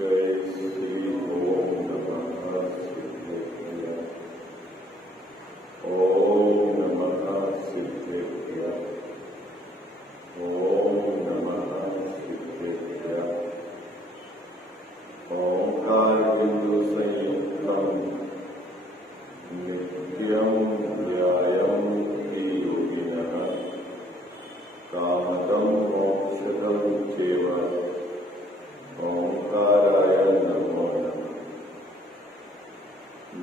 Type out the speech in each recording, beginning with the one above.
जय श्री ओम नमः सिद्धेभ्य। ओम नमः सिद्धेभ्य। ओम नमः सिद्धेभ्य। ओंकार बिंदु संयुक्तम नित्यं ध्यायं योगिनः कामदं मोक्षदं चैव। ओंकाराय नमो नमः।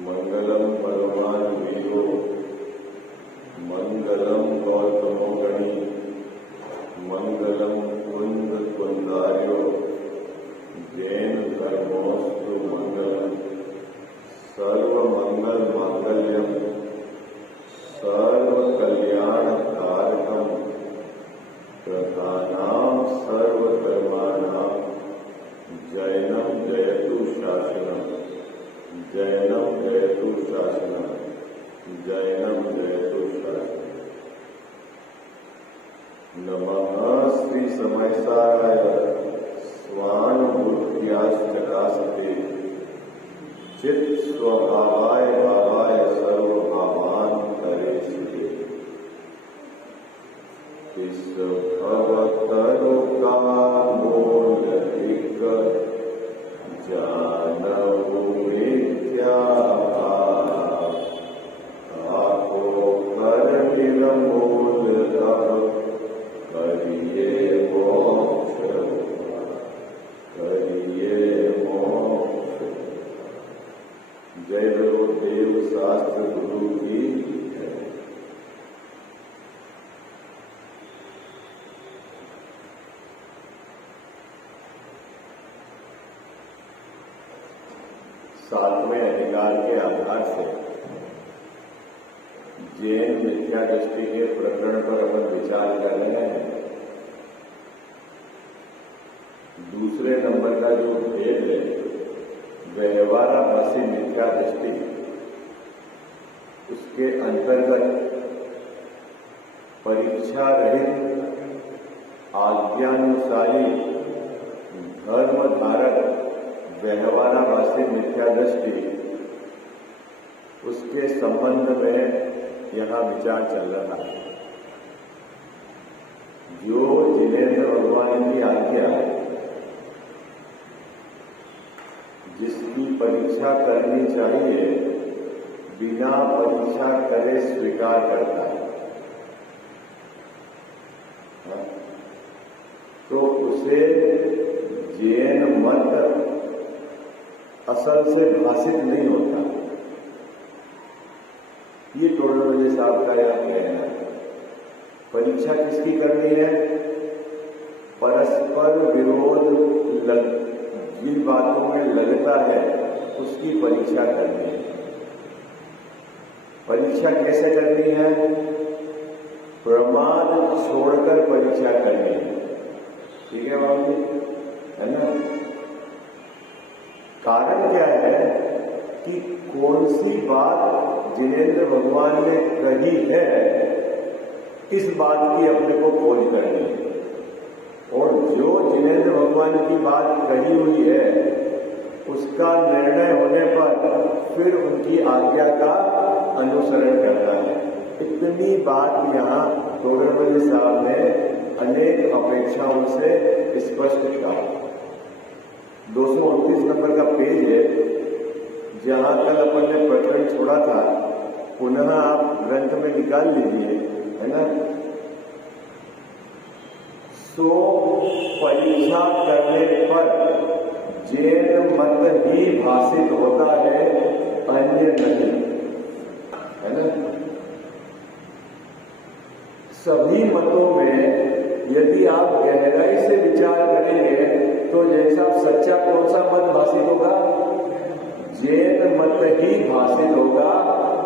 मंगलम भगवान वीरो, मंगलम गौतमो गणी, मंगलम कुंद कुंदार्यो, जैन धर्मोस्तु मंगलम। सर्वमंगल मांगल्यम सर्व कल्याण कारकम प्रधानाम सर्वधर्माणां जैनम जयतु शासनम। जैनम जयतु शासनम। जैनम जयतु शासनम। नमः श्री समयसाराय स्वानुभूत्याश्चकासते चित् स्वभावाय भावाय सर्वभावान्तरेषु। इस भवतरो का मूलधिक जानहु मिथ्या आको कर मूल करिए मोक्ष। करिए मोक्ष। जय हो देव शास्त्र गुरु की। सातवें अधिकार के आधार से जैन मिथ्या दृष्टि के प्रकरण पर अपन विचार कर रहे हैं। दूसरे नंबर का जो भेद है व्यवहाराभासी मिथ्या दृष्टि, उसके अंतर्गत परीक्षा रहित आज्ञानुसारी धर्मधारक व्यवहाराभासी मिथ्या दृष्टि, उसके संबंध में यहां विचार चल रहा है। जो जिनेन्द्र भगवान की आज्ञा है, जिसकी परीक्षा करनी चाहिए, बिना परीक्षा करे स्वीकार करता है, तो उसे जैन मत असल से भाषित नहीं होता। ये टोडरमल साहब का यह कहना है। परीक्षा किसकी करनी है? परस्पर विरोध जिन बातों में लगता है उसकी परीक्षा करनी है। परीक्षा कैसे करनी है? प्रमाद छोड़कर परीक्षा करनी है। ठीक है बाबू जी, है ना? कारण क्या है कि कौन सी बात जिनेन्द्र भगवान ने कही है, इस बात की अपने को खोज करनी है। और जो जिनेन्द्र भगवान की बात कही हुई है, उसका निर्णय होने पर फिर उनकी आज्ञा का अनुसरण करना है। इतनी बात यहाँ टोडरमल साहब ने अनेक अपेक्षाओं से स्पष्ट किया। 229 नंबर का पेज है, जहां कल अपन ने प्रकरण छोड़ा था, पुनः आप ग्रंथ में निकाल लीजिए, है ना? सो परीक्षा करने पर जैन मत ही भाषित होता है, अन्य नहीं, है ना? सभी मतों में यदि आप गहराई से विचार करेंगे तो जैसा सच्चा कौन सा मत भाषित होगा? जैन मत ही भाषित होगा,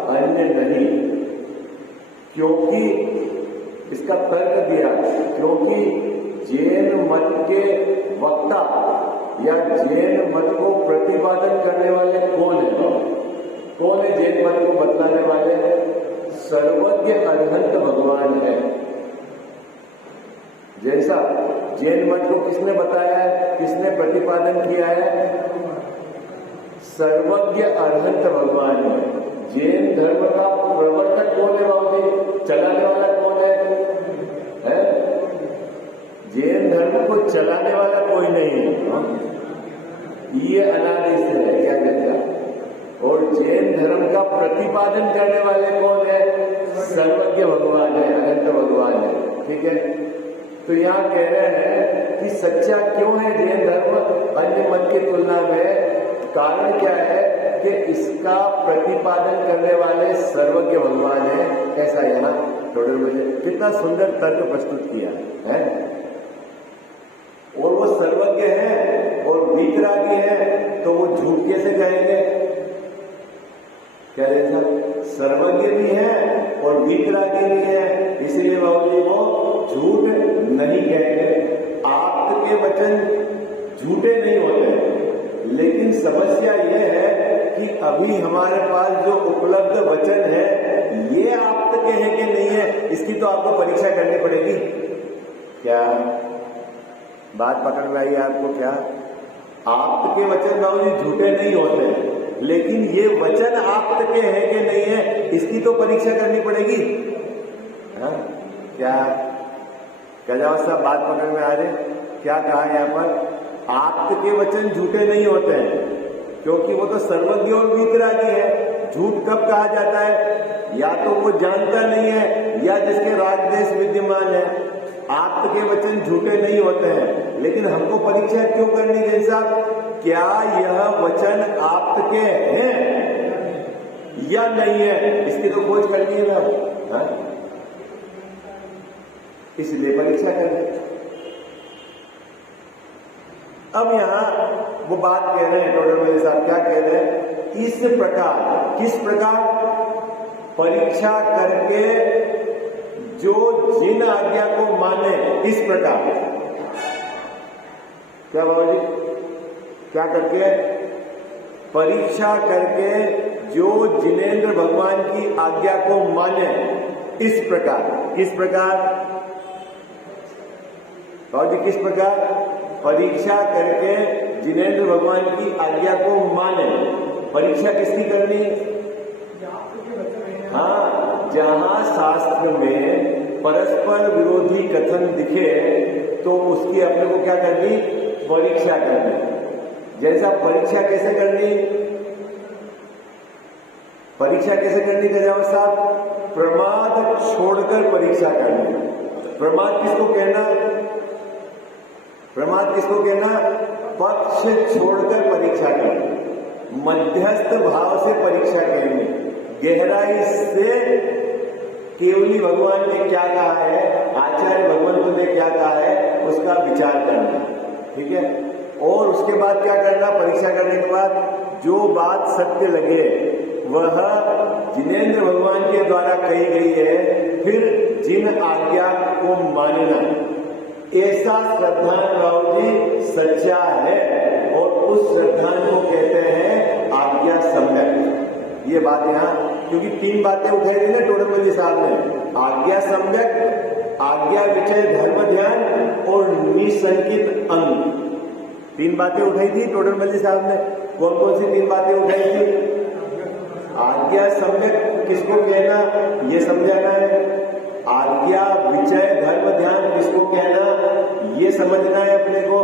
अन्य नहीं। क्योंकि इसका तर्क दिया, क्योंकि जैन मत के वक्ता या जैन मत को प्रतिपादन करने वाले कौन है? कौन है जैन मत को बतलाने वाले? सर्वज्ञ अरहंत भगवान है। जैसा जैन मत को किसने बताया है, किसने प्रतिपादन किया है? सर्वज्ञ अरहंत भगवान है। जैन धर्म का प्रवर्तक कौन है बाबूजी? चलाने वाला कौन है? जैन धर्म को चलाने वाला कोई नहीं है, ये अनादि से है, क्या कहते हैं? और जैन धर्म का प्रतिपादन करने वाले कौन है? सर्वज्ञ भगवान है, अनंत भगवान है। ठीक है, तो यहाँ कह रहे हैं कि सच्चा क्यों है जैन धर्म अन्य मत की तुलना में? कारण क्या है कि इसका प्रतिपादन करने वाले सर्वज्ञ भगवान है। ऐसा यहाँ टोटल मुझे कितना सुंदर तर्क प्रस्तुत किया है। और वो सर्वज्ञ है और वीतरागी है, तो वो झूठ कैसे कहेंगे? क्या देखा? सर्वज्ञ भी है और वीतरागी भी है, इसलिए बाबूजी वो झूठ नहीं कहेंगे। आपके वचन झूठे नहीं होते, लेकिन समस्या यह है कि अभी हमारे पास जो उपलब्ध वचन है ये आप के हैं कि नहीं है, इसकी तो आपको परीक्षा करनी पड़ेगी। क्या बात पकड़ में आई आपको? क्या आपके वचन बाबूजी झूठे नहीं होते, लेकिन ये वचन आपके हैं कि नहीं है, इसकी तो परीक्षा करनी पड़ेगी। हाँ? क्या गजाव साहब बात पकड़ में आ रहे? क्या कहा यहाँ पर? आपके वचन झूठे नहीं होते हैं, क्योंकि वो तो सर्वज्ञ और वीतरागी है। झूठ कब कहा जाता है? या तो वो जानता नहीं है या जिसके राग देश विद्यमान है। आपके वचन झूठे नहीं होते हैं, लेकिन हमको परीक्षा क्यों करनी है साहब? क्या यह वचन आपके हैं या नहीं है, इसकी तो खोज करनी है ना, इसलिए परीक्षा करनी। अब यहां वो बात कह रहे हैं टोडर मेरे साहब, क्या कह रहे हैं? इस प्रकार, किस प्रकार? परीक्षा करके जो जिन आज्ञा को माने, इस प्रकार। क्या बाबू जी? क्या करके? परीक्षा करके जो जिनेंद्र भगवान की आज्ञा को माने, इस प्रकार। किस प्रकार बाबू जी? किस प्रकार? परीक्षा करके जिनेंद्र भगवान की आज्ञा को माने। परीक्षा किसकी करनी? हाँ, जहां शास्त्र में परस्पर विरोधी कथन दिखे तो उसकी अपने को क्या करनी? परीक्षा करनी। जैसा परीक्षा कैसे करनी? परीक्षा कैसे करनी गजावत साहब? प्रमाद छोड़कर परीक्षा करनी। प्रमाद किसको कहना? प्रमाद किसको कहना? पक्ष छोड़कर परीक्षा करनी, मध्यस्थ भाव से परीक्षा करनी, गहराई से केवली भगवान ने क्या कहा है, आचार्य भगवंत ने क्या कहा है, उसका विचार करना। ठीक है, और उसके बाद क्या करना? परीक्षा करने के बाद जो बात सत्य लगे वह जिनेंद्र भगवान के द्वारा कही गई है, फिर जिन आज्ञा को मानना। ऐसा श्रद्धान बाबू जी सच्चा है, और उस श्रद्धान को कहते हैं आज्ञा सम्यक। ये बात यहाँ, क्योंकि तीन बातें उठाई थी ना टोडरमल साहब ने, आज्ञा सम्यक, आज्ञा विचय धर्म ध्यान और निसंकित अंग। तीन बातें उठाई थी टोडरमल साहब ने। कौन कौन सी तीन बातें उठाई थी? आज्ञा सम्यक किसको कहना, ये समझाना है। आज्ञा विचय धर्म ध्यान किसको कहना, ये समझना है अपने को।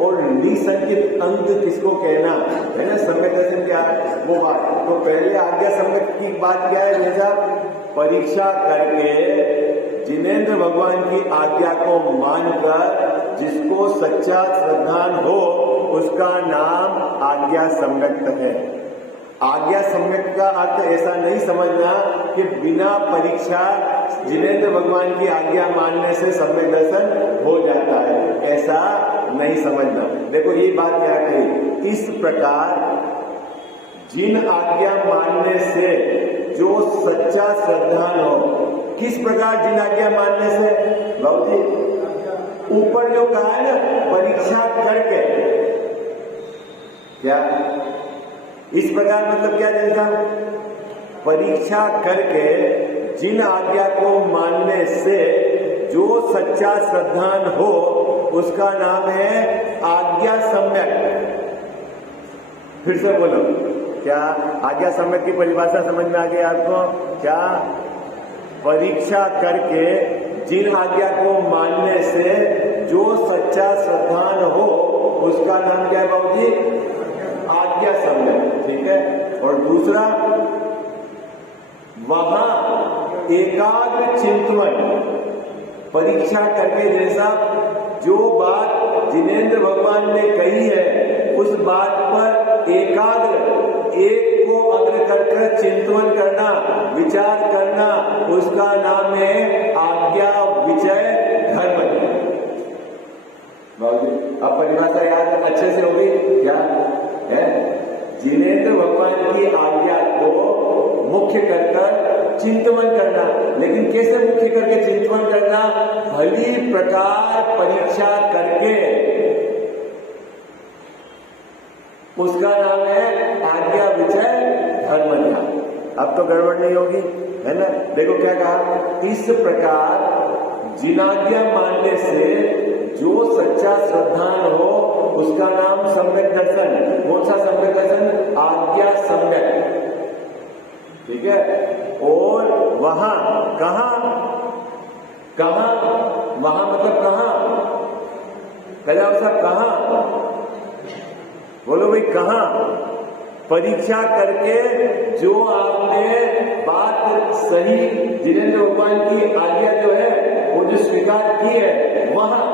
और निसंकित अंग किसको कहना है ना, सम्यक दर्शन क्या वो बात। तो पहले आज्ञा सम्यक की बात क्या है जैसा? परीक्षा करके जिनेंद्र भगवान की आज्ञा को मानकर जिसको सच्चा श्रद्धान हो उसका नाम आज्ञा सम्यक्त है। आज्ञा सम्यक का अर्थ ऐसा नहीं समझना कि बिना परीक्षा जिनेंद्र भगवान की आज्ञा मानने से सम्यक दर्शन हो जाता है, ऐसा नहीं समझना। देखो ये बात क्या कही, इस प्रकार जिन आज्ञा मानने से जो सच्चा श्रद्धान हो। किस प्रकार जिन आज्ञा मानने से बाबू जी? ऊपर जो कहा है ना, परीक्षा करके। क्या इस प्रकार मतलब क्या जैसा? परीक्षा करके जिन आज्ञा को मानने से जो सच्चा श्रद्धान हो उसका नाम है आज्ञा सम्यक। फिर से बोलो, क्या आज्ञा सम्यक की परिभाषा समझ में आ गई आपको? क्या परीक्षा करके जिन आज्ञा को मानने से जो सच्चा श्रद्धान हो उसका नाम क्या है बाबूजी? आज्ञा सम्यक। ठीक है। और दूसरा, वहां एकाग्र चिंतन, परीक्षा करके जैसा जो बात जिनेंद्र भगवान ने कही है उस बात पर एकाग्र, एक को अग्र कर चिंतन करना, विचार करना, उसका नाम है आज्ञा विजय धर्म। अब परिभाषा याद अच्छे से होगी क्या है? जिनेंद्र भगवान की आज्ञा को मुख्य कर चिंतन करना। लेकिन कैसे मुख्य करके चिंतन करना? भली प्रकार परीक्षा करके, उसका नाम है आज्ञा विजय धर्म ध्यान। अब तो गड़बड़ नहीं होगी, है ना? देखो क्या कहा, इस प्रकार जिनाज्ञा मानने से जो सच्चा श्रद्धान हो उसका नाम सम्यक दर्शन। कौन सा सम्यक दर्शन? आज्ञा सम्यक। ठीक है। और वहां कहां वहां मतलब कहां? कल्याण साहब कहां? बोलो भाई कहां? परीक्षा करके जो आपने बात सही जिनेंद्र भगवान की आज्ञा जो है वो जो स्वीकार की है, वहां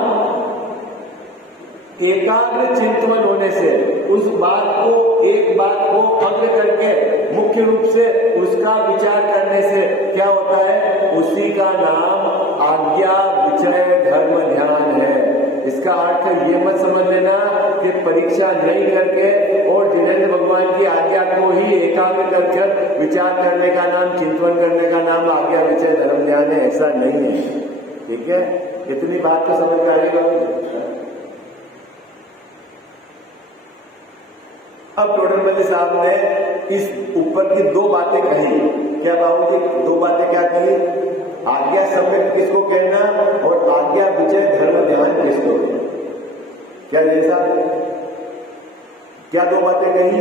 एकाग्र चिंतन होने से उस बात को, एक बात को अग्र करके मुख्य रूप से उसका विचार करने से क्या होता है? उसी का नाम आज्ञा विजय धर्म ध्यान है। इसका अर्थ ये मत समझ लेना कि परीक्षा नहीं करके और जिनेंद्र भगवान की आज्ञा को ही एकाग्र करके विचार करने का नाम, चिंतन करने का नाम आज्ञा विजय धर्म ध्यान है। ऐसा नहीं है। ठीक है। इतनी बात तो समझ में आ रही। अब टोडरमल साहब ने इस ऊपर की दो बातें कही। क्या बाबूजी? दो बातें क्या कही? आज्ञा सम्यक किसको कहना और आज्ञा विजय धर्म ध्यान किसको कहना? क्या जैसा? क्या दो बातें कही?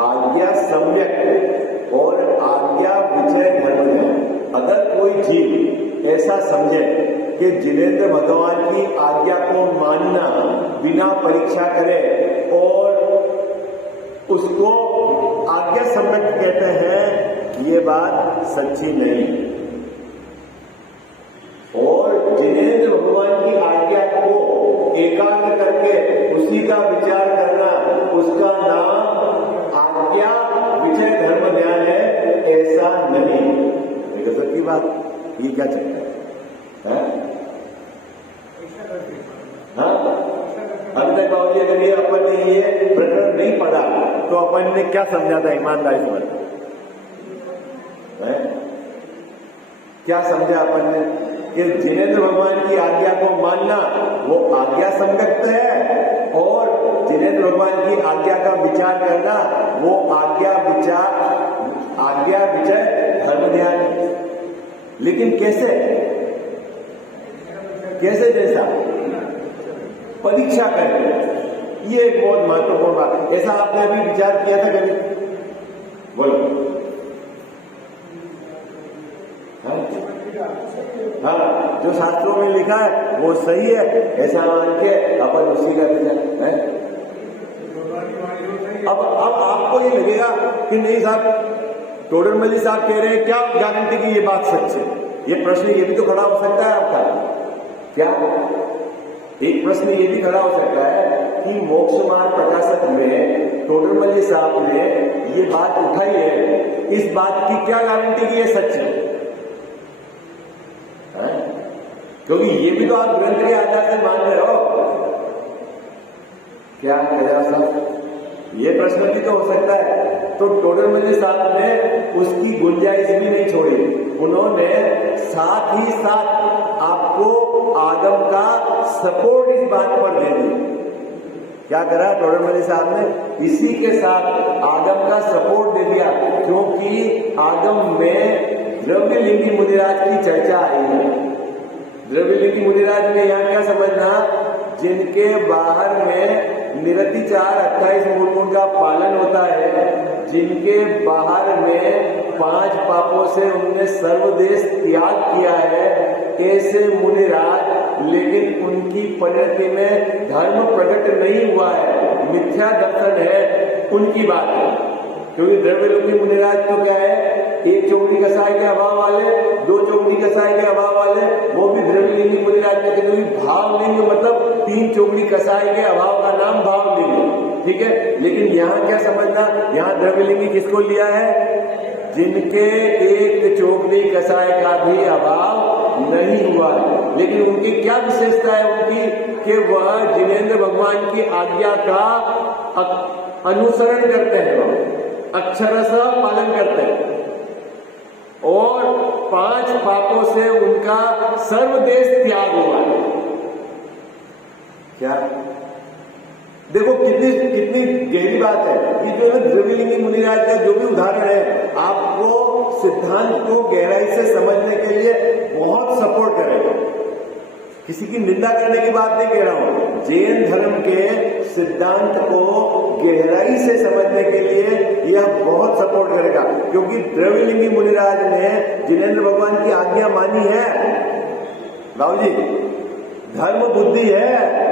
आज्ञा सम्यक और आज्ञा विजय धर्म ध्यान। अगर कोई जीव ऐसा समझे कि जिनेंद्र भगवान की आज्ञा को मानना बिना परीक्षा करे और उसको आज्ञा सम्यक कहते हैं, ये बात सच्ची नहीं। और जिनेंद्र भगवान की आज्ञा को एकाग्र करके उसी का विचार करना, उसका नाम आज्ञा विजय धर्म ध्यान है। ऐसा नहीं। गजब की बात। ये क्या चक्कर है? हाँ? अभी तक बाबूजी अगर ये अपन ने ये प्रकरण नहीं पढ़ा तो अपन ने क्या समझा था? ईमानदारी से बताओ, क्या समझा अपन ने? कि जिनेंद्र भगवान की आज्ञा को मानना वो आज्ञा सम्यक है और जिनेंद्र भगवान की आज्ञा का विचार करना वो आज्ञा विजय धर्म ध्यान। लेकिन कैसे? कैसे जैसा? परीक्षा करके। ये एक बहुत महत्वपूर्ण बात। ऐसा आपने अभी विचार किया था कभी? बोलो। हाँ, जो शास्त्रों में लिखा है वो सही है, ऐसा मान के अपन उसी का विचार है। अब आपको ये लगेगा कि नहीं साहब, टोडरमल साहब कह रहे हैं, क्या गारंटी की ये बात सच है? ये प्रश्न ये भी तो खड़ा हो सकता है आपका। क्या? एक प्रश्न ये भी खड़ा हो सकता है कि मोक्ष मार्ग प्रकाशक में टोडरमल साहब ने ये बात उठाई है, इस बात की क्या गारंटी की ये सच है? क्योंकि ये भी तो आप ग्रंथ के आधार से मान रहे हो। क्या साहब? ये प्रश्न भी तो हो सकता है। तो टोडरमल साहब ने उसकी गुंजाइश भी नहीं छोड़ी। उन्होंने साथ ही साथ आपको आगम का सपोर्ट इस बात पर दे दी। क्या करा टोडरमल साहब ने? इसी के साथ आगम का सपोर्ट दे दिया, क्योंकि आगम में द्रव्यलिंगी मुनिराज की चर्चा आई है। द्रविलिंगी मुनिराज ने यहाँ क्या समझना, जिनके बाहर में निरतिचार 28 मूल का पालन होता है, जिनके बाहर में 5 पापों से उनने सर्वदेश त्याग किया है, ऐसे मुनिराज, लेकिन उनकी परिणति में धर्म प्रकट नहीं हुआ है, मिथ्या दर्शन है, उनकी बात है। क्योंकि द्रव्यलिंगी मुनिराज तो क्या है, एक चौकड़ी कसाय के अभाव वाले, 2 चौकड़ी कसाय के अभाव वाले, वो भी द्रव्यलिंगी मुनिराज के क्योंकि भावलिंग मतलब 3 चौकड़ी कसाय के अभाव का नाम भावलिंग, ठीक है। लेकिन यहाँ क्या समझना, यहाँ द्रव्यलिंगी किसको लिया है, जिनके एक चौकड़ी कसाय का भी अभाव नहीं हुआ है। लेकिन उनकी क्या विशेषता है उनकी, कि वह जिनेंद्र भगवान की आज्ञा का अनुसरण करते हैं, वह अक्षरशः पालन करते हैं, और 5 पापों से उनका सर्वदेश त्याग हुआ है। क्या देखो कितनी गहरी बात है कि जो है द्रविलिंगी मुनिराज का जो भी उदाहरण है, आपको सिद्धांत को गहराई से समझने के लिए बहुत सपोर्ट करेगा। किसी की निंदा करने की बात नहीं कह रहा हूं, जैन धर्म के सिद्धांत को गहराई से समझने के लिए यह बहुत सपोर्ट करेगा। क्योंकि द्रविलिंगी मुनिराज ने जिनेंद्र भगवान की आज्ञा मानी है, बाबू जी, धर्म बुद्धि है,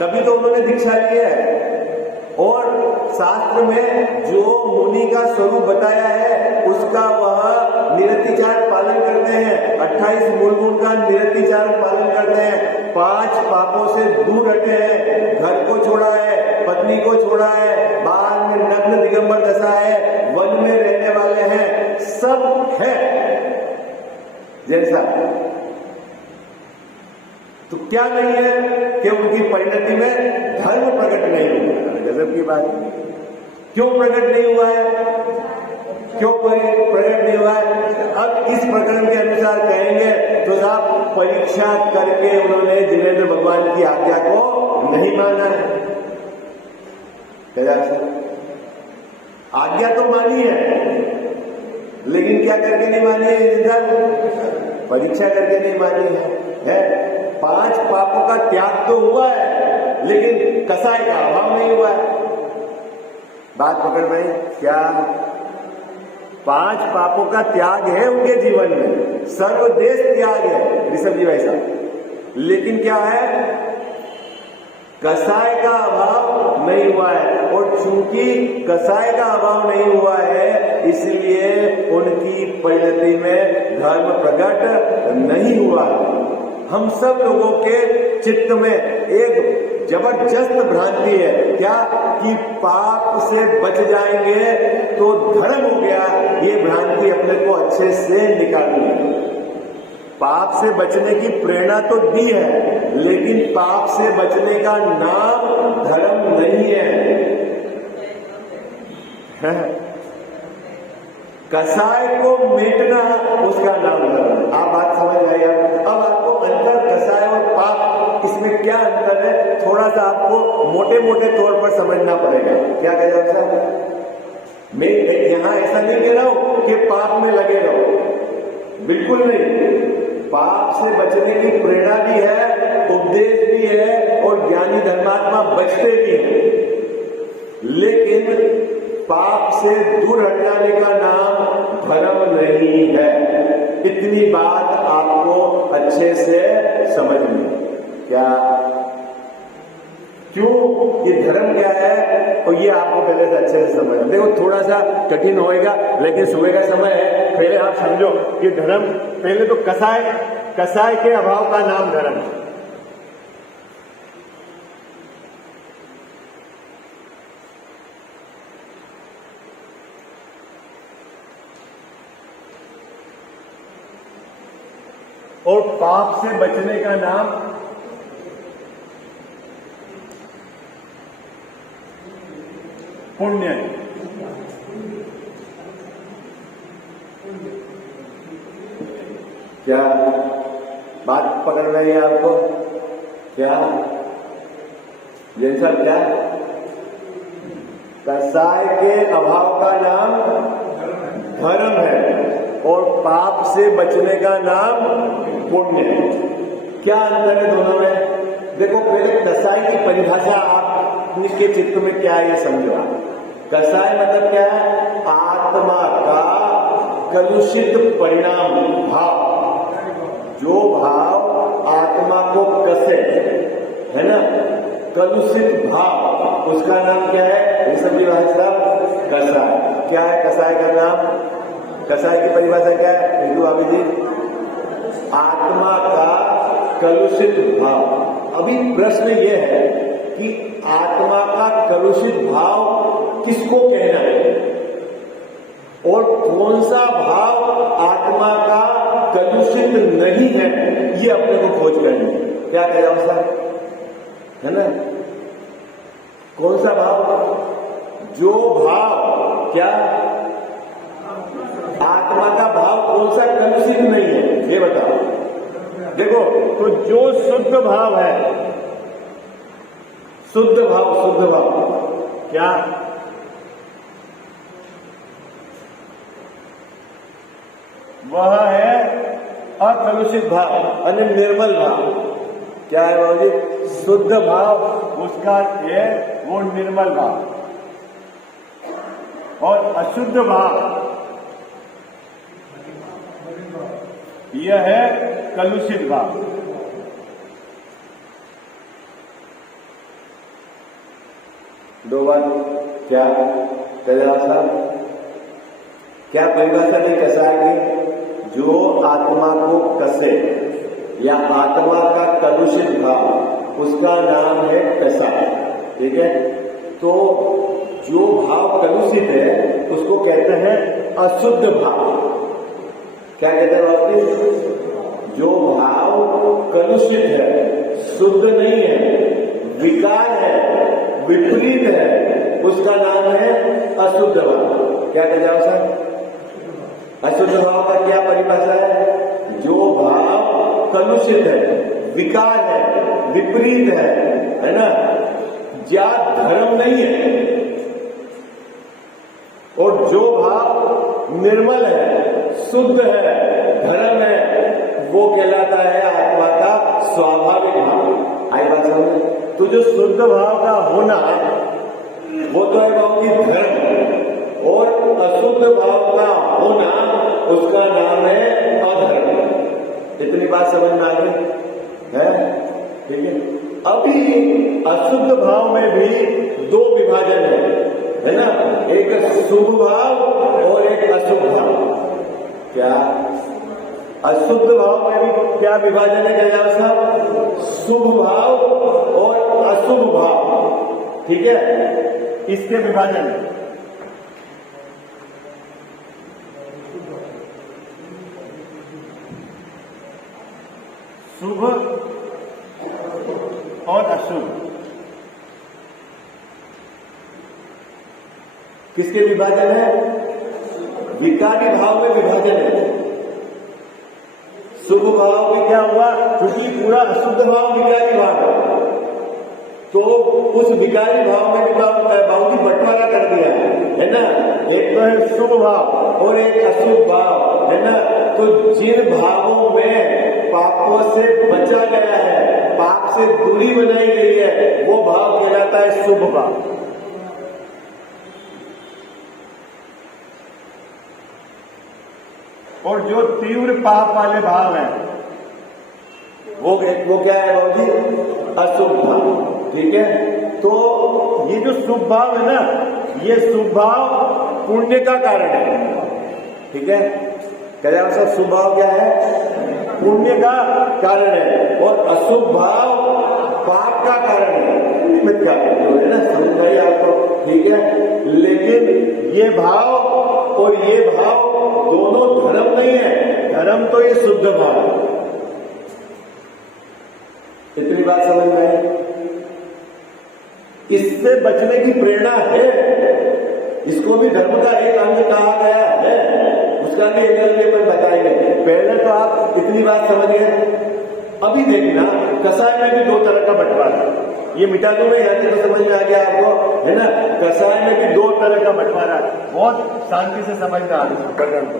तभी तो उन्होंने दीक्षा ली है। और शास्त्र में जो मुनि का स्वरूप बताया है, उसका वह निरतिचार पालन करते हैं, 28 मूल गुण का निरतिचार पालन करते हैं, 5 पापों से दूर हटे हैं, घर को छोड़ा है, पत्नी को छोड़ा है, बाहर में नग्न दिगंबर दशा है, वन में रहने वाले हैं, सब है जैसा। तो क्या नहीं है कि उनकी परिणति में धर्म प्रकट नहीं हुआ। गजब की बात। क्यों प्रकट नहीं हुआ है, क्यों प्रकट नहीं हुआ है? अब इस प्रकरण के अनुसार कहेंगे तो साहब परीक्षा करके उन्होंने जिनेंद्र भगवान की आज्ञा को नहीं माना है। आज्ञा तो मानी है, लेकिन क्या करके नहीं मानी है? परीक्षा करके नहीं मानी है। 5 पापों का त्याग तो हुआ है, लेकिन कसाय का अभाव नहीं हुआ है। बात पकड़ में क्या? 5 पापों का त्याग है उनके जीवन में, सर्वदेश त्याग है ऋषभ जी भाई साहब, लेकिन क्या है? कसाय का अभाव नहीं हुआ है। और चूंकि कसाय का अभाव नहीं हुआ है, इसलिए उनकी परिणति में धर्म प्रकट नहीं हुआ है। हम सब लोगों के चित्त में एक जबरदस्त भ्रांति है, क्या? कि पाप से बच जाएंगे तो धर्म हो गया। ये भ्रांति अपने को अच्छे से निकालनी है। पाप से बचने की प्रेरणा तो दी है, लेकिन पाप से बचने का नाम धर्म नहीं है। कसाय को मिटना उसका नाम धर्म। आप बात समझ आइए। अब आपको अंतर कसाय और पाप, इसमें क्या अंतर है, थोड़ा सा आपको मोटे मोटे तौर पर समझना पड़ेगा। क्या कह जाए साहब? मैं यहां ऐसा नहीं कह रहा हूं कि पाप में लगे रहो, बिल्कुल नहीं। पाप से बचने की प्रेरणा भी है, उपदेश भी है, और ज्ञानी धर्मात्मा बचते भी हैं। लेकिन पाप से दूर हट जाने का नाम धर्म नहीं है। इतनी बात आपको अच्छे से समझनी। क्या? क्यों? ये धर्म क्या है, और ये आपको पहले से अच्छे से समझना। देखो थोड़ा सा कठिन होएगा, लेकिन सुबह का समय है, पहले आप समझो कि धर्म, पहले तो कसाय के अभाव का नाम धर्म है। और पाप से बचने का नाम पुण्य। क्या बात पकड़ रही है आपको? क्या जैसा? क्या कसाय के अभाव का नाम धर्म है। और पाप से बचने का नाम पुण्य। क्या अंतर है दोनों में? देखो, पहले कसाई की परिभाषा आपके चित्त में क्या है ये समझो। कसाई मतलब क्या है? आत्मा का कलुषित परिणाम भाव, जो भाव आत्मा को कसे, है ना, कलुषित भाव, उसका नाम क्या है? ये समझिए भाई साहब, कसाई। क्या है कसाई का नाम? कसाई की परिभाषा क्या है हिंदू अभी जी? आत्मा का कलुषित भाव। अभी प्रश्न ये है कि आत्मा का कलुषित भाव किसको कहना है और कौन सा भाव आत्मा का कलुषित नहीं है, ये अपने को खोज करनी है। क्या कह रहा हूं सर, है ना? कौन सा भाव? जो भाव क्या आत्मा का भाव कौन सा कलुषित नहीं है, ये बताओ। देखो, तो जो शुद्ध भाव है, शुद्ध भाव क्या? वह है अकलुषित भाव, यानी निर्मल भाव। क्या है बाबू जी? शुद्ध भाव, उसका है वो निर्मल भाव। और अशुद्ध भाव यह है कलुषित भाव। दो बात क्या साहब, क्या परिभाषा नहीं कसाई की? जो आत्मा को कसे या आत्मा का कलुषित भाव, उसका नाम है कसाई। ठीक है? तो जो भाव कलुषित है उसको कहते हैं अशुद्ध भाव। क्या कहते हैं बाबू? जो भाव कलुषित है, शुद्ध नहीं है, विकार है, विपरीत है, उसका नाम है अशुद्ध भाव। क्या कह जाओ सर? अशुद्ध भाव का क्या परिभाषा है? जो भाव कलुषित है, विकार है, विपरीत है ना, जात धर्म नहीं है, और जो भाव निर्मल है, शुद्ध है, धर्म है, वो कहलाता है आत्मा का स्वाभाविक भाव। आई बात समझ? तो जो शुद्ध भाव का होना वो तो है भाव की धर्म, और अशुद्ध भाव का होना उसका नाम है अधर्म। इतनी बात समझ में आ गई है? ठीक है? अभी अशुद्ध भाव में भी दो विभाजन है ना? एक शुभ भाव और एक अशुभ भाव। क्या अशुद्ध भाव में भी क्या विभाजन है क्या साहब? शुभ भाव और अशुभ भाव। ठीक है? इसके विभाजन है। शुभ और अशुभ किसके विभाजन है? विकारी भाव में विभाजन है। शुभ भाव में क्या हुआ? क्योंकि पूरा अशुद्ध भाव विकारी भाव है, तो उस विकारी भाव में भी भाव की बंटवारा कर दिया है ना? एक तो है शुभ भाव और एक अशुभ भाव, है ना? तो जिन भावों में पापों से बचा गया है, पाप से दूरी बनाई गई है, वो भाव कहलाता है शुभ भाव। और जो तीव्र पाप वाले भाव हैं वो क्या है बाबू जी? अशुभ भाव। ठीक है? तो ये जो शुभ भाव है ना, ये शुभ भाव पुण्य का कारण है। ठीक है? क्या सर? शुभ भाव क्या है? पुण्य का कारण है, और अशुभ भाव पाप का कारण है। मैं क्या कहते हो, है ना? समझ आई आपको? ठीक है? लेकिन ये भाव और ये भाव दोनों धर्म नहीं है। धर्म तो ये शुद्ध भाव है। इतनी बात समझ में आई? इससे बचने की प्रेरणा है, इसको भी धर्म का एक अंग कहा गया है, उसका भी एंगल में अपन बताएंगे। पहले तो आप इतनी बात समझिए। अभी देखना, कसाय में भी दो तरह का बंटवारा है। ये मिटा दो मैं, यहाँ तो समझ में आ गया आपको, है ना? कसाय में भी दो तरह का बंटवारा है। बहुत शांति से समझना प्रकरण को।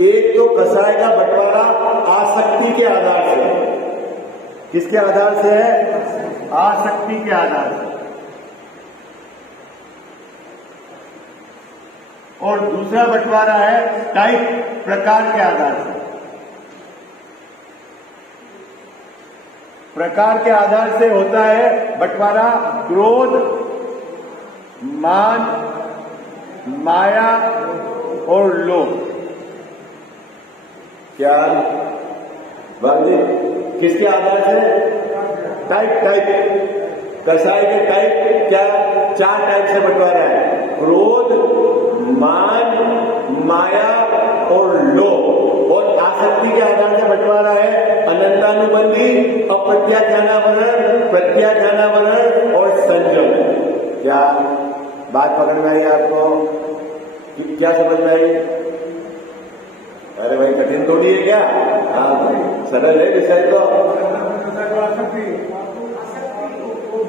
एक तो कसाय का बंटवारा आसक्ति के आधार से, किसके आधार से है? आसक्ति के आधार से। और दूसरा बंटवारा है टाइप, प्रकार के आधार से। प्रकार के आधार से होता है बंटवारा क्रोध, मान, माया और लोभ। क्या बाबूजी? किसके आधार से? टाइप। कसाई के टाइप क्या? 4 टाइप से बंटवारा है, क्रोध, मान, माया और लोभ। और आसक्ति के आधार से बंटवारा है अनंतानुबंधी, अप्रत्याख्यानावरण, प्रत्याख्यानावरण और संयम। क्या बात पकड़ में आई आपको? क्या समझ में आई? अरे भाई कठिन थोड़ी है क्या? हाँ भाई सरल है विषय तो।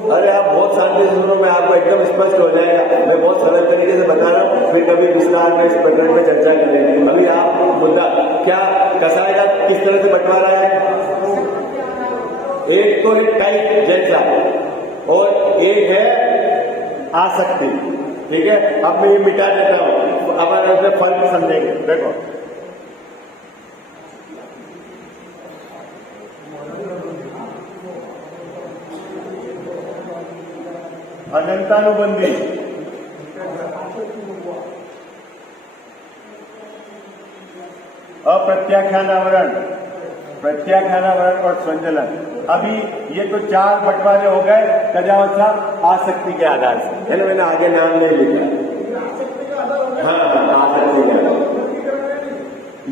अरे आप बहुत शांति से सुनो, मैं आपको एकदम स्पष्ट हो जाएगा। मैं बहुत सरल तरीके से बता रहा हूँ, फिर कभी विस्तार में इस प्रकरण में चर्चा करेंगे। अभी आप मुद्दा क्या कसाय का किस तरह से बंटवारा है? एक तो है टाइप जैसा और एक है आसक्ति। ठीक है, अब मैं ये मिटा देता हूं, अब उसमें फर्क समझेंगे। देखो अनंतानुबंधी, अप्रत्याख्यानावरण, प्रत्याख्यानावरण और संचलन। अभी ये तो 4 बंटवारे हो गए कजावसा आसक्ति के आधार से। मैंने आगे नाम नहीं लिखा। हाँ आसक्ति के आधार।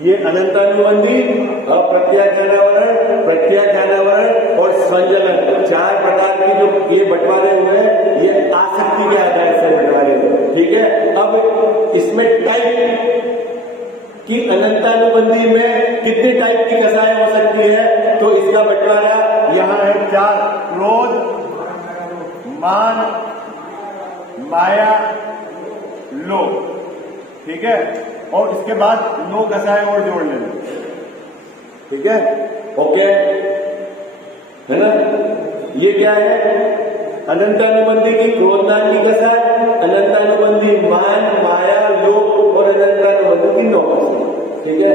ये अनंतानुबंधी, अप्रत्याख्यानावरण, प्रत्याख्यानावरण और संचलन 4 प्रकार की जो ये बंटवारे हुए, ये आसक्ति के आधार से बंटवारे हुए। ठीक है, अब इसमें टाइप कि अनंतानुबंधी में कितने टाइप की कसाएं हो सकती है? तो इसका बंटवारा यहां है 4, क्रोध, मान, माया, लोभ। ठीक है, और इसके बाद 9 कसाएं और जोड़ लेना। ठीक है, ओके है ना? ये क्या है? अनंतानुबंधी की क्रोध नाम की कसाय, अनंतानुबंधी मान, माया, लोभ और अनंतानुबंधी की 9 कसाएं। ठीक है,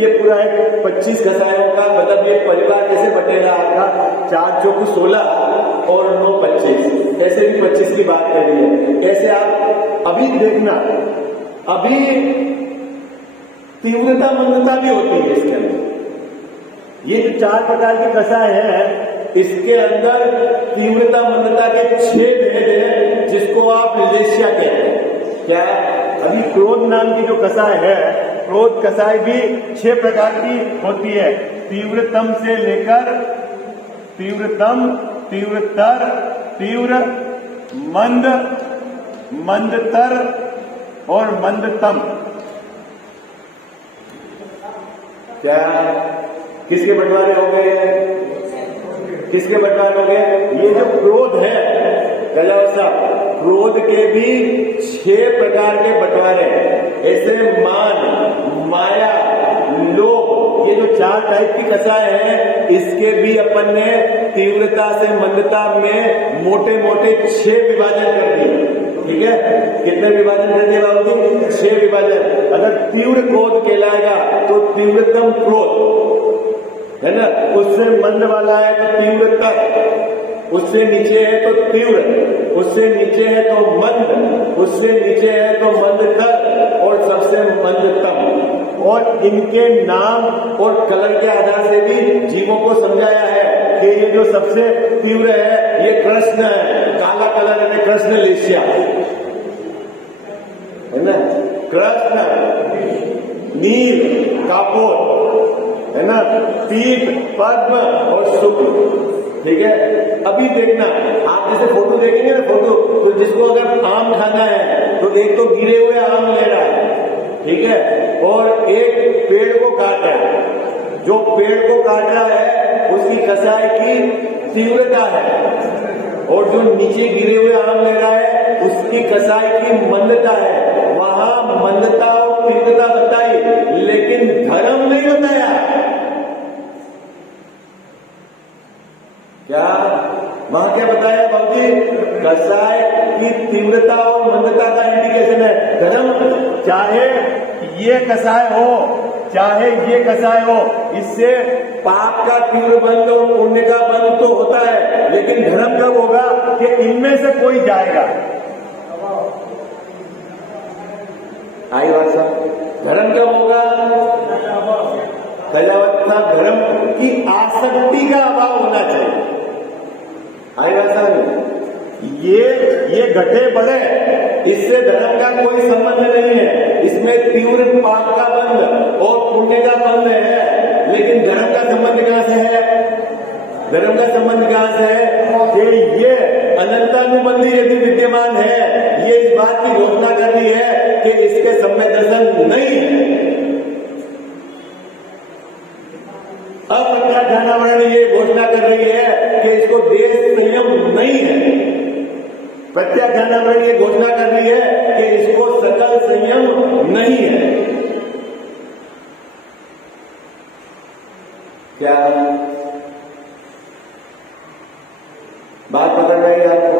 ये पूरा है 25 कसायों का। मतलब ये परिवार कैसे बटेगा आपका? 4 चौक 16 और 9 25, ऐसे भी 25 की बात कर रही है। ऐसे आप अभी देखना, अभी तीव्रता मंदता भी होती है इसके अंदर। ये जो 4 प्रकार के कसाय हैं, इसके अंदर तीव्रता मंदता के 6 भेद हैं, जिसको आप लेश्या कहते हैं। क्या? अभी क्रोध नाम की जो कसाय है, क्रोध कसाय भी 6 प्रकार की होती है। तीव्रतम से लेकर तीव्रतम, तीव्रतर, तीव्र, मंद, मंदतर और मंदतम। क्या? किसके बंटवारे हो गए? किसके बंटवारे हो गए? ये जो क्रोध है गजावसा, क्रोध के भी 6 प्रकार के बंटवारे। ऐसे मान, माया, लोभ, ये जो 4 टाइप की कसाएं हैं, इसके भी अपन ने तीव्रता से मंदता में मोटे मोटे 6 विभाजन कर दिए। ठीक है, कितने विभाजन कर दिए बाबूजी? 6 विभाजन। अगर तीव्र क्रोध कहलाएगा तो तीव्रतम क्रोध है ना, उससे मंद वाला है तो तीव्रतर, उससे नीचे है तो तीव्र, उससे नीचे है तो मंद, उससे नीचे है तो मंदतर और सबसे मंदतम। और इनके नाम और कलर के आधार से भी जीवों को समझाया है कि ये जो सबसे तीव्र है ये कृष्ण है, काला कलर है कृष्ण लेशिया है ना, कृष्ण, नील कापोर है ना, पीत, पद्म और शुक्ल। ठीक है, अभी देखना, आप जैसे फोटो देखेंगे ना, फोटो तो जिसको अगर आम खाना है तो एक तो गिरे हुए आम ले रहा है, ठीक है, और एक पेड़ को काट रहा है। जो पेड़ को काट रहा है उसकी कसाई की तीव्रता है, और जो नीचे गिरे हुए आम ले रहा है उसकी कसाई की मंदता है। वहां मंदता और तीव्रता बताई, लेकिन वहां क्या बताया बाबूजी? कसाय की तीव्रता और मंदता का इंडिकेशन है धर्म। चाहे ये कसाय हो चाहे ये कसाय हो, इससे पाप का तीव्र बंध और पुण्य का बंध तो होता है, लेकिन धर्म कब होगा कि इनमें से कोई जाएगा। आई बात साहब? धर्म कब होगा? कलावत्ता धर्म की आसक्ति का अभाव होना चाहिए। आई बात साहब? ये घटे बढ़े, इससे धर्म का कोई संबंध नहीं है। इसमें तीव्र पाप का बंध और पुण्य का बंध है, लेकिन धर्म का संबंध कहां से है? धर्म का संबंध कहां से है कि ये अनंतानुबंधी यदि विद्यमान है, ये इस बात की घोषणा कर रही है कि इसके सम्यक दर्शन नहीं है। अप्रत्याख्यानावरण ये घोषणा कर रही है कि इसको देश संयम नहीं है। प्रत्याख्यानावरण ये घोषणा कर रही है कि इसको सकल संयम नहीं है। क्या बात पकड़ रही है आपको?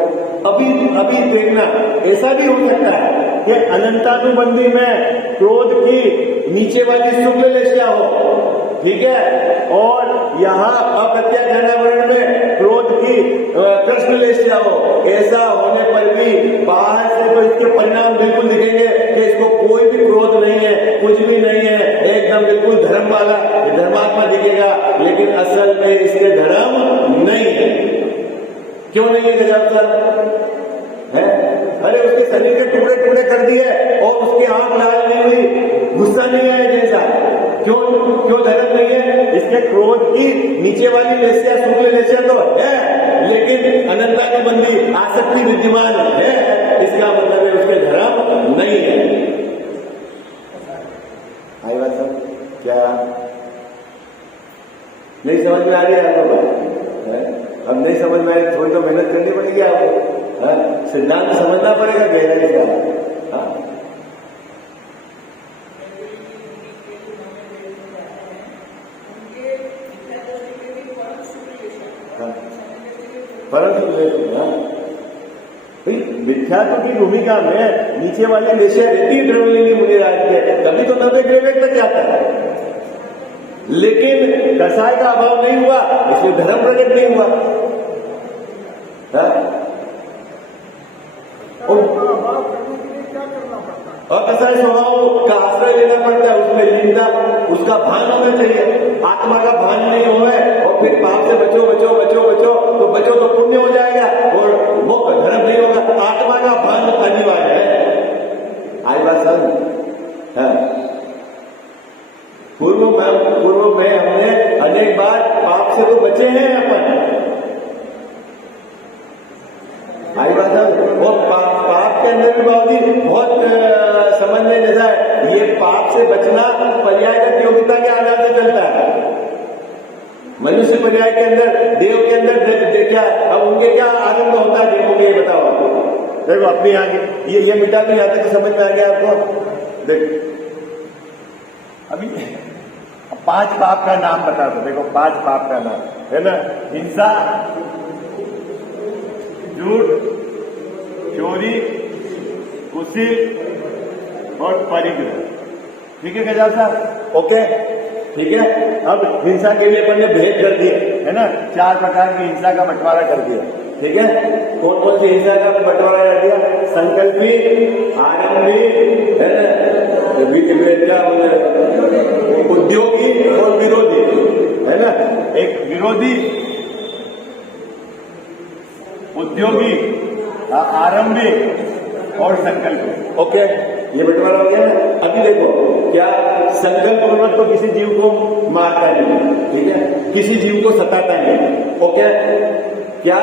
अभी देखना, ऐसा भी हो सकता है कि अनंतानुबंधी में क्रोध की नीचे वाली शुक्ल लेशिया हो, ठीक है, और यहां अप्रत्याख्यानावरण में क्रोध की कृष्ण लेशिया हो। ऐसा होने पर भी बाहर से तो इसके परिणाम बिल्कुल दिखेंगे कि इसको कोई भी क्रोध नहीं है, कुछ भी नहीं है, एकदम बिल्कुल धर्म वाला धर्मात्मा दिखेगा, लेकिन असल में इसके धर्म नहीं है। क्यों नहीं है गजब सर? है? अरे उसके शरीर के टुकड़े टुकड़े कर दिए और उसकी आंख लाल नहीं हुई, गुस्सा नहीं आया जैसा। क्यों धर्म नहीं है? इसके क्रोध की नीचे वाली लेशिया शुक्ल लेशिया तो है, लेकिन अनंतानुबंधी आसक्ति विद्यमान है। इसका मतलब है उसके धर्म नहीं है। आई बात सब? क्या नहीं समझ में आ रही है आपको बात? अब नहीं समझ में आए, थोड़ी तो मेहनत करनी पड़ेगी आपको। सिद्धांत समझना पड़ेगा गहराई से। परंतु विख्यातों की भूमिका में नीचे वाली लेशिया रहती है द्रविड़ीनी मुनिराज के, तभी तो 90 ग्रेवेट तक जाता है। लेकिन कसाय का अभाव नहीं हुआ, इसलिए धर्म प्रकट नहीं हुआ। और कसाय स्वभाव का आश्रय लेना पड़ता है, उसमें लीनता, उसका भान होना चाहिए। आत्मा का भान नहीं होवे और फिर पाप से बचो बचो बचो बचो तो बचो तो पुण्य हो जाएगा और वो धर्म नहीं होगा। आत्मा का भान अनिवार्य है। आई बात समझ? पूर्व में हमने अनेक बार पाप से तो बचे हैं अपन। आई बात है? वो पाप के अंदर भी बहुत समझने जैसा है। ये पाप से बचना पर्यायगत योग्यता के आधार से चलता है। मनुष्य पर्याय के अंदर, देव के अंदर क्या, अब उनके क्या आनंद होता है देवों के, ये बताओ आपको। देखो अपनी आगे ये मिटा भी आता तो समझ में आ गया आपको। देखो अभी 5 पाप का नाम बता दो। देखो 5 पाप का नाम है ना? हिंसा, झूठ, चोरी, कुशील और परिग्रह। ठीक है गजाल साहब? ओके, ठीक है। अब हिंसा के लिए अपन ने भेद कर दिए, है ना? 4 प्रकार की हिंसा का बंटवारा कर दिया, ठीक है। कौन कौन सी हिंसा का बंटवारा कर दिया? संकल्पी, आरंभी, है ना, उद्योगी और विरोधी, है ना? एक विरोधी, उद्योगी, आरंभी और संकल्प। ओके, ये बंटवारा हो गया ना। अभी देखो, क्या संकल्प पूर्वक तो किसी जीव को मारता नहीं, ठीक है, किसी जीव को सताता नहीं। ओके, क्या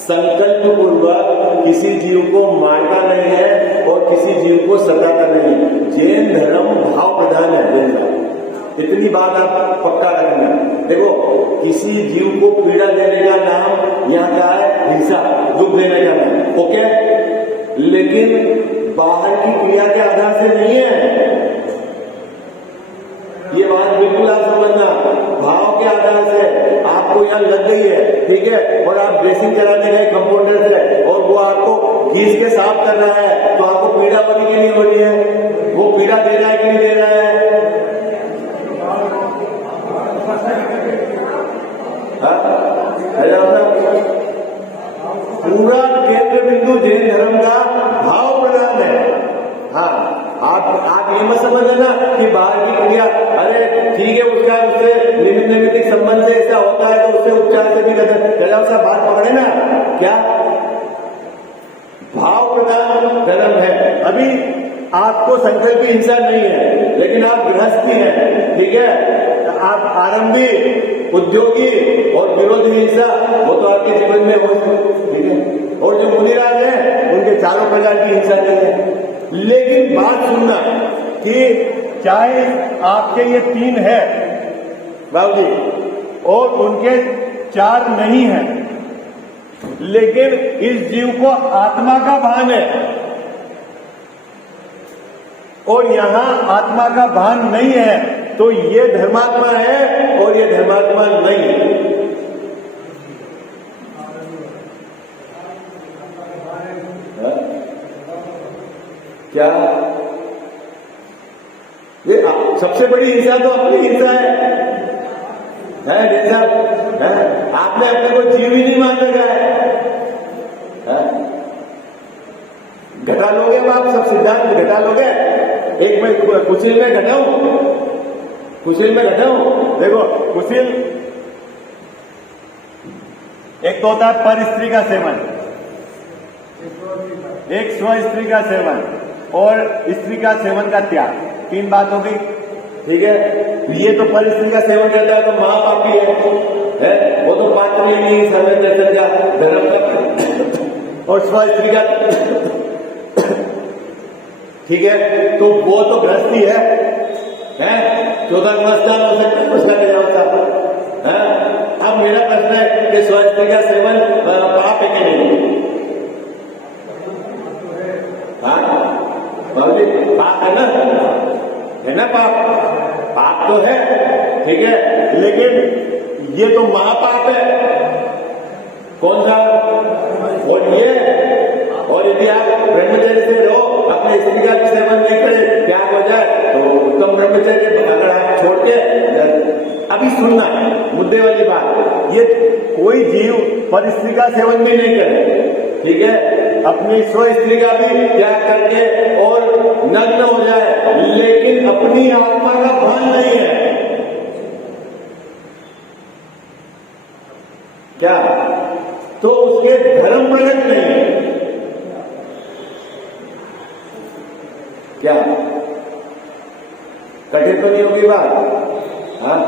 संकल्प पूर्वक किसी जीव को मारता नहीं है और किसी जीव को सताता नहीं। जैन धर्म भाव प्रधान है। जैन धर्म, इतनी बात आप पक्का रखना। देखो, किसी जीव को पीड़ा देने का नाम यहाँ क्या है? हिंसा, दुख देने का नाम। ओके, लेकिन बाहर की क्रिया के आधार से नहीं है। ये बात बिल्कुल आप समझना, भाव के आधार से। आप आपको यहाँ लग गई है, ठीक है, और आप ड्रेसिंग कराने गए कंपाउंडर से और वो आपको घीस के साफ कर रहा है, तो आपको पीड़ा हो रही कि नहीं हो रही है? वो पीड़ा दे रहा है कि नहीं दे रहा है? पूरा केंद्र बिंदु जैन धर्म का भाव प्रधान है। हाँ, आप ये मत समझ लेना कि बाहर की क्रिया, अरे ठीक है उसका उससे निमित्त संबंध से ऐसा होता है तो उससे उपचार से भी गजब सा बात पकड़े ना, क्या भाव प्रधान धर्म है। अभी आपको संकल्प की हिंसा नहीं है, लेकिन आप गृहस्थी हैं, ठीक है, आप आरंभी, उद्योगी और विरोधी हिंसा वो तो आपके जीवन में हो, ठीक है, और जो मुनिराज हैं उनके चारों प्रकार की हिंसा नहीं है। लेकिन बात सुनना कि चाहे आपके ये 3 है बाबूजी और उनके 4 नहीं है, लेकिन इस जीव को आत्मा का भान है और यहां आत्मा का भान नहीं है, तो ये धर्मात्मा है और ये धर्मात्मा नहीं है। क्या ये सबसे बड़ी हिंसा तो अपनी हिंसा है हिंसा है? आपने अपने को जीव ही नहीं मान रखा है। घटा लोगे आप सब सिद्धांत घटा लोगे। एक मैं कुशिल में घटाऊं, कुशिल में घटाऊं, देखो कुशिल एक तो होता है पर स्त्री का सेवन, एक स्व स्त्री का सेवन और स्त्री का सेवन का त्याग, 3 बात हो गई, ठीक है। ये तो पर स्त्री का सेवन करता है तो महापापी है, वो तो पात्र ही नहीं समय दर्शन का धर्म का, और स्व स्त्री का, ठीक है, तो वो तो गृहस्थी है 14 नमस्कार हो सकता है उसका क्या है। अब मेरा प्रश्न है कि स्व स्त्री का सेवन पाप है कि नहीं? पाप है ना पाप, पाप तो है, ठीक है, लेकिन ये तो महापाप है। कौन सा? और यदि आप ब्रह्मचर्य से रहो, अपने स्त्री का भी सेवन नहीं करे, त्याग हो जाए तो उत्तम ब्रह्मचर्य। अगर आप छोड़ के, अभी सुनना मुद्दे वाली बात, ये कोई जीव पर स्त्री का सेवन भी नहीं करे, ठीक है, अपनी स्व स्त्री का भी त्याग करके और नग्न हो जाए, लेकिन अपनी आत्मा का भान नहीं है, क्या? तो उसके धर्म प्रकट नहीं है, क्या? कठिन तो नहीं होगी बात? हाँ,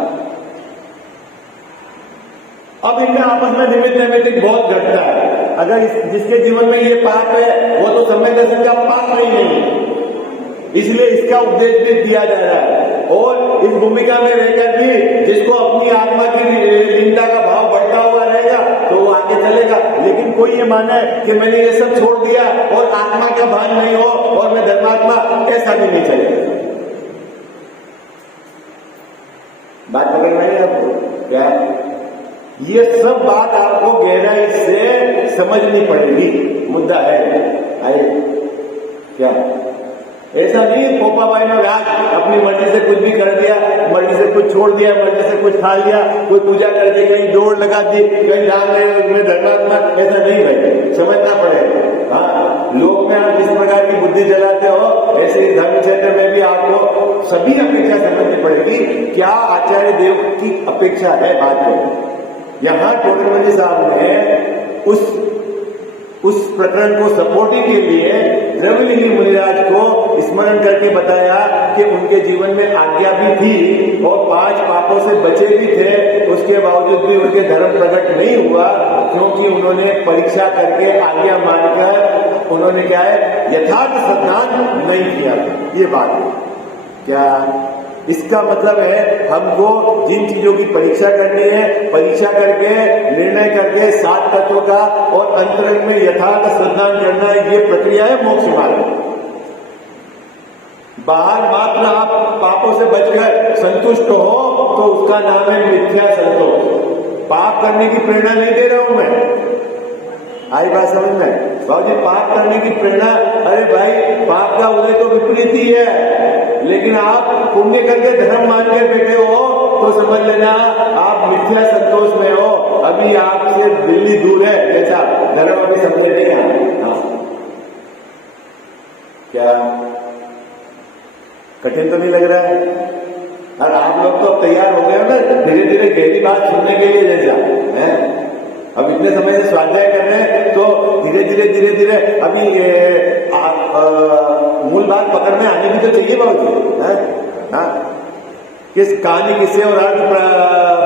अब इनका आपस में निमित्त बहुत घटता है। अगर जिसके जीवन में ये पाप है वो तो समय दर्शन का पाप नहीं है, इसलिए इसका उपदेश भी दिया जा रहा है। और इस भूमिका में रहकर भी जिसको अपनी आत्मा की निंदा का भाव बढ़ता हुआ रहेगा तो वो आगे चलेगा। लेकिन कोई ये माने कि मैंने ये सब छोड़ दिया और आत्मा का भान नहीं हो और मैं धर्मात्मा, ऐसा भी नहीं चलेगा। बात पकड़ में आई आपको? क्या ये सब बात आपको गहराई से समझनी पड़ेगी, मुद्दा है। आइए, क्या ऐसा नहीं पोपा भाई ने आज अपनी मर्जी से कुछ भी कर दिया, मर्जी से कुछ छोड़ दिया, मर्जी से कुछ खा लिया, कोई पूजा कर दी, कहीं दौड़ लगा दी, कहीं राम में धर्मात्मा, ऐसा नहीं भाई, समझना पड़ेगा। हाँ, लोग में आप जिस प्रकार की बुद्धि जलाते हो, ऐसे ही धर्म क्षेत्र में भी आपको सभी अपेक्षा समझनी पड़ेगी। क्या आचार्य देव की अपेक्षा है? बात करें। यहां टोटरमल साहब ने उस प्रकरण को सपोर्टिंग के लिए द्रविड़लिंगी मुनिराज को स्मरण करके बताया कि उनके जीवन में आज्ञा भी थी और 5 पापों से बचे भी थे, उसके बावजूद भी उनके धर्म प्रकट नहीं हुआ, क्योंकि उन्होंने परीक्षा करके आज्ञा मानकर उन्होंने क्या है, यथार्थ स्नान नहीं किया। ये बात है क्या? इसका मतलब है हमको जिन चीजों की परीक्षा करनी है, परीक्षा करके निर्णय करके 7 तत्वों का और अंतरंग में यथार्थ स्नान करना है। ये प्रक्रिया है मोक्ष मार्ग। बाहर मात्र आप पापों से बचकर संतुष्ट हो तो उसका नाम है मिथ्या संतोष। पाप करने की प्रेरणा नहीं दे रहा हूं मैं। आई बात समझ में? बाबू जी, पाप करने की प्रेरणा, अरे भाई पाप का उदय तो विपरीत ही है, लेकिन आप पुण्य करके धर्म मान के बैठे हो तो समझ लेना आप मिथ्या संतोष में हो। अभी आपसे दिल्ली दूर है, जैसा धर्म अभी समझे नहीं है। क्या कठिन तो नहीं लग रहा है? और आप लोग तो तैयार हो गए हो ना धीरे धीरे गहरी बात सुनने के लिए, जैसा है। अब इतने समय से स्वाध्याय कर रहे हैं तो धीरे धीरे अभी मूल बात पकड़ने आने भी तो चाहिए बाबूजी, हाँ? किस कहानी किससे और अर्थ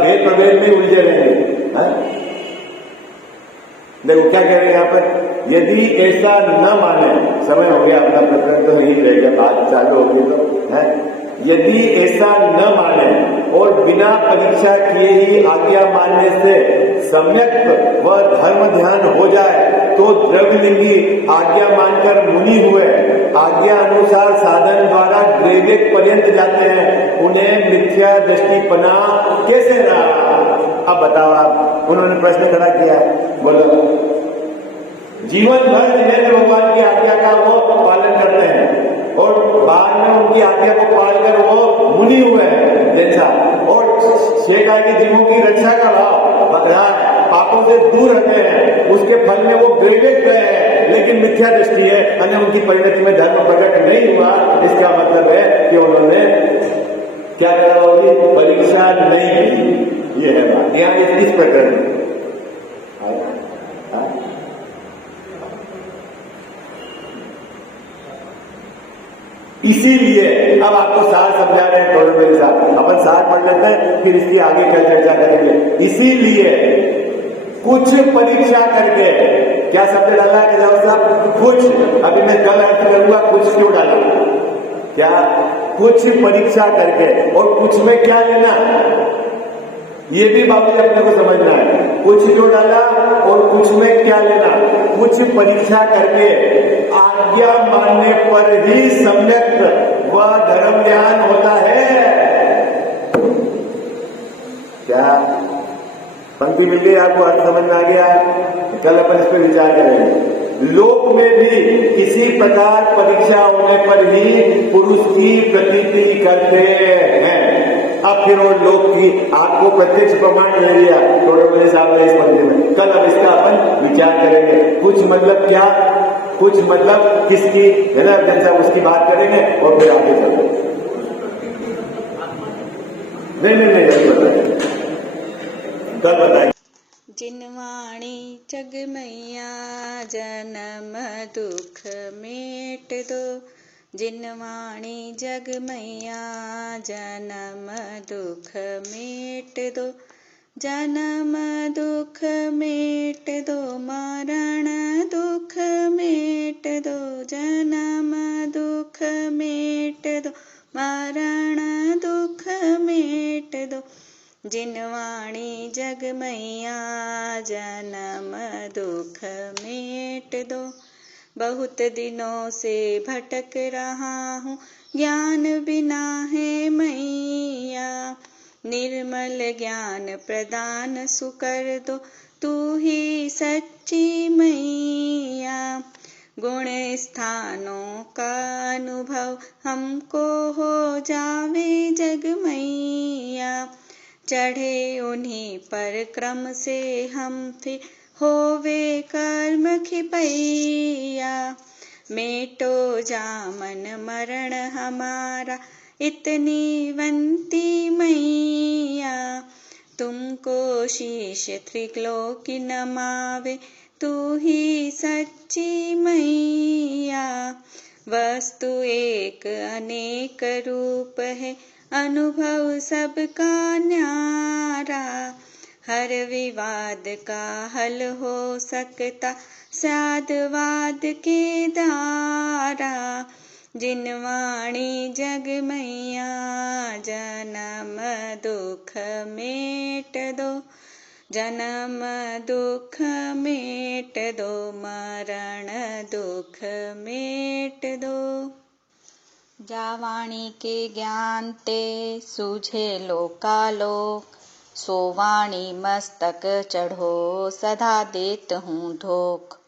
भेद प्रभेद में उलझे रहेंगे, हाँ? देखो क्या कह रहे हैं यहाँ पर, यदि ऐसा न माने, समय हो गया अपना प्रकरण तो नहीं रहेगा, बात चालू होगी तो, है? यदि ऐसा न माने और बिना परीक्षा किए ही आज्ञा मानने से सम्यक व धर्म ध्यान हो जाए तो द्रव्यलिंगी आज्ञा मानकर मुनि हुए, आज्ञा अनुसार साधन द्वारा ग्रेवेट पर्यंत जाते हैं, उन्हें मिथ्या दृष्टिपना कैसे रहा? अब बताओ आप, उन्होंने प्रश्न खड़ा किया, बोलो। जीवन भर जिनेन्द्र भगवान की आज्ञा का वो पालन करते हैं और बाद में उनकी आज्ञा को पालकर वो मुनि हुए हैं, जैसा, और शेखा की जीवों की रक्षा का भाव बता, पापों से दूर रहते हैं, उसके फल में वो ग्रेवेट गए हैं, लेकिन मिथ्या दृष्टि है, अन्य उनकी परिणति में धर्म प्रकट नहीं हुआ। इसका मतलब है कि उन्होंने क्या करा होगी, परीक्षा नहीं की। ये है बात यहाँ इस प्रकरण में। इसीलिए अब आपको सार समझा रहे हैं थोड़े मेरे साथ, अपन सार पढ़ लेते हैं फिर इसकी आगे क्या चर्चा करेंगे। इसीलिए कुछ परीक्षा करके, क्या शब्द डाला है साहब? कुछ। अभी मैं कल अर्थ करूंगा कुछ क्यों डाला, क्या कुछ परीक्षा करके, और कुछ में क्या लेना, ये भी बाबू जी अपने को समझना है। कुछ क्यों डाला और कुछ में क्या लेना? कुछ परीक्षा करके आज्ञा मानने पर ही सम्यक व धर्म ज्ञान होता है। क्या पंक्ति मिल गई आपको? अर्थ समझ में आ गया? कल अपन इस पर विचार करेंगे। लोक में भी किसी प्रकार परीक्षा होने पर ही पुरुष की प्रतीति करते हैं। अब फिर वो लोक की आपको प्रत्यक्ष प्रमाण ले लिया थोड़े मेरे सामने इस मंदिर में, कल अब इसका अपन विचार करेंगे। कुछ मतलब क्या, कुछ मतलब किसकी, है ना, जैसा उसकी बात करेंगे और फिर आगे चलेंगे। नहीं कल बताइए। जिनवाणी जग मैया जन्म दुख मेट दो, जिनवाणी जग मैया जन्म दुख मेट दो, जन्म दुख मेट दो, मरण दुख मेट दो, जन्म दुख मेट दो, मरण दुख मेट दो, जिनवाणी जग मैया जन्म दुख मेट दो। बहुत दिनों से भटक रहा हूँ, ज्ञान बिना है मैया, निर्मल ज्ञान प्रदान सुकर दो, तू ही सच्ची मैया। गुण स्थानों का अनुभव हमको हो जावे जग मैया, चढ़े उन्हीं पर क्रम से हम थे होवे कर्म खिपैया। मेटो जामन मरण हमारा इतनी वंती मैया, तुमको शीश त्रिलोकी नमावे तू ही सच्ची मैया। वस्तु एक अनेक रूप है, अनुभव सबका न्यारा, हर विवाद का हल हो सकता साधवाद के द्वारा। जिनवाणी जग मैया जन्म दुख मेट दो, जन्म दुख मेट दो, मरण दुख मेट दो। जावाणी के ज्ञान ते सूझे लोकालोक, सो वाणी मस्तक चढ़ो सदा देत हूँ धोख।